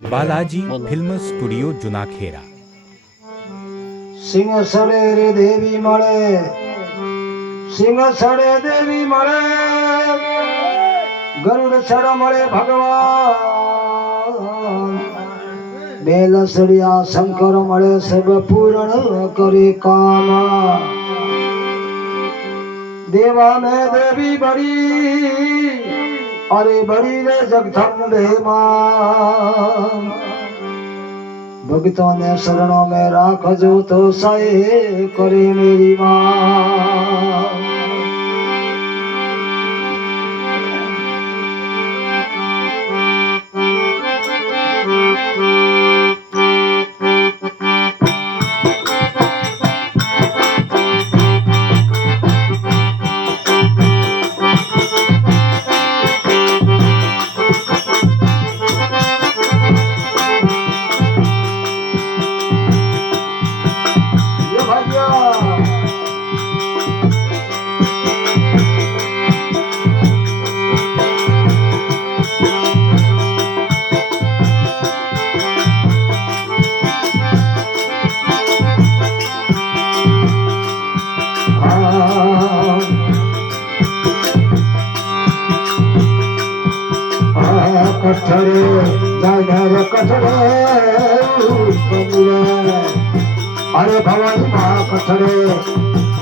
Balaji film studio Junakhera. Singh सड़े रे देवी मळे, सिंह सड़े देवी मळे, गरुड़ सड़ मळे भगवान, बेल सड़िया शंकर मळे सब पूर्ण करे काम। देवा में देवी बड़ी, अरे बड़ी रे जगदम्बे मां, भक्तों ने शरणों में राखजो तो सहे करे मेरी मां। कठड़े जागर कठड़े अरे भवानी माँ कठड़े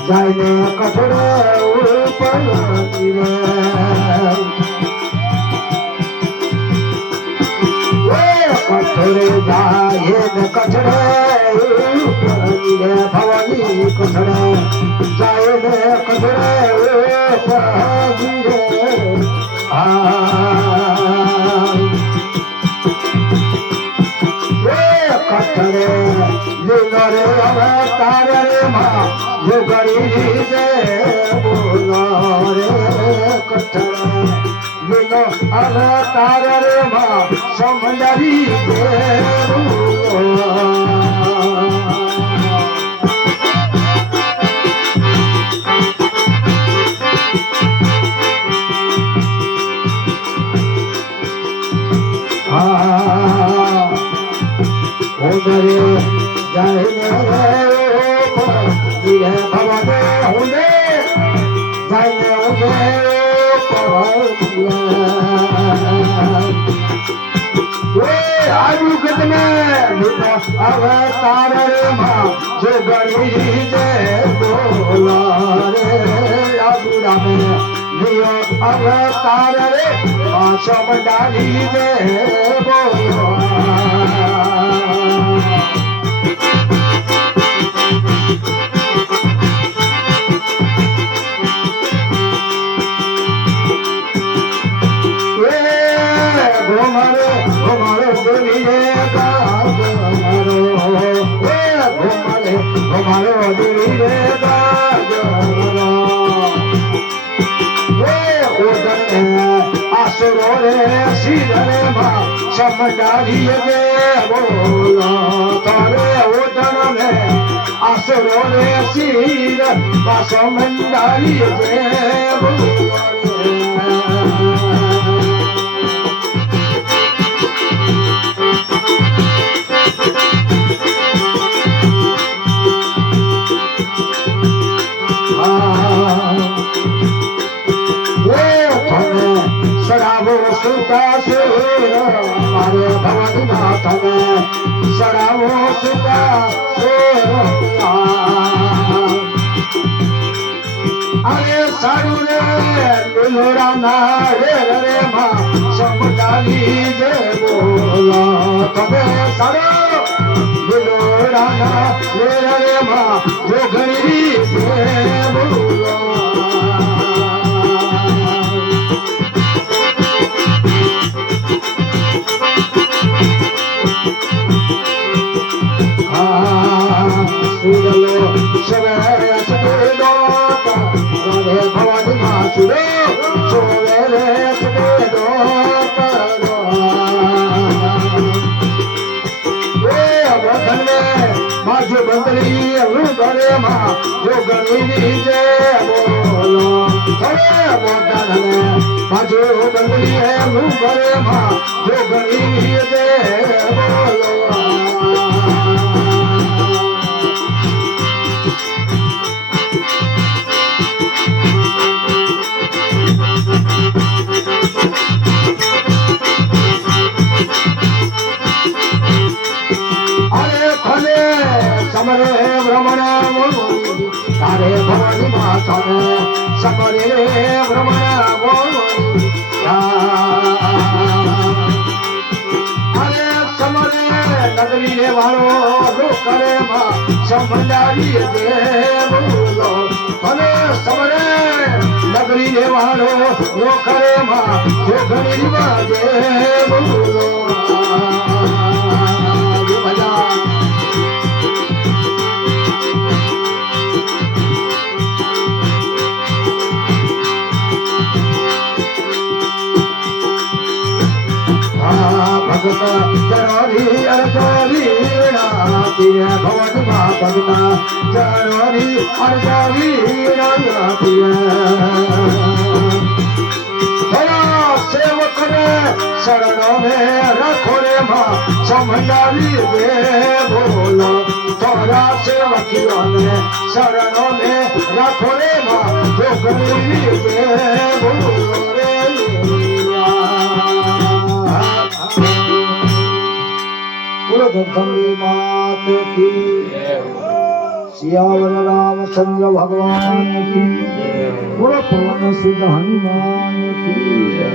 जाने कठड़े ऊपर कठड़े जाए कठड़े भवानी कठड़े जाए कठड़े कठड़े रे अवतार रे माँ जो गरीब दे बोला रे कठड़े अवतार रे माँ समंदरी दे बोला। अवतार रे माँ जो गरीब दे बोला रे आदुरा में लियो अवतार रे माँ समंदरी दे बोला। समंदरी दे बोला तारे उदन में आसरो रे सीर समंदरी दे बोला। हमारे भवानी माता में सरावो सुता अरे सारू रे लुलोरा ना रे रे माँ समंदरी दे बोला तबे सारू लुलोरा ना रे रे माँ जो गरीब दे बोला। भवानी माँ सुरे सोरे माँ जो बंदरी घरे माँ जो गरीबी दे बोलो माँ जो बंदरी है घरे माँ जो गरीबी दे સમરે ભ્રમણ મોરી તારે ભવાની માતાને સમરે ભ્રમણ મોરી અરે સમરે નગરી ને વાળો લો કરે માં સમંડારી દે બોલો અને સમરે નગરી ને વાળો લો કરે માં જોગણી માં દે બોલો ભગત જનોરી અર્જવીણાતી ભવનમાં ભગત જનોરી અર્જવીણાતી થોડા સેવક ને શરણો મે રખો રે માં સમંડાવી દે બોલો થોડા સેવકીઓ ને શરણો મે રખો રે માં જોગણી દે બોલો રે બોલો ધમલી માત કી સિયાવર રામચંદ્ર ભગવાન કી બોલો પવન સિદ્ધ હનુમાન કી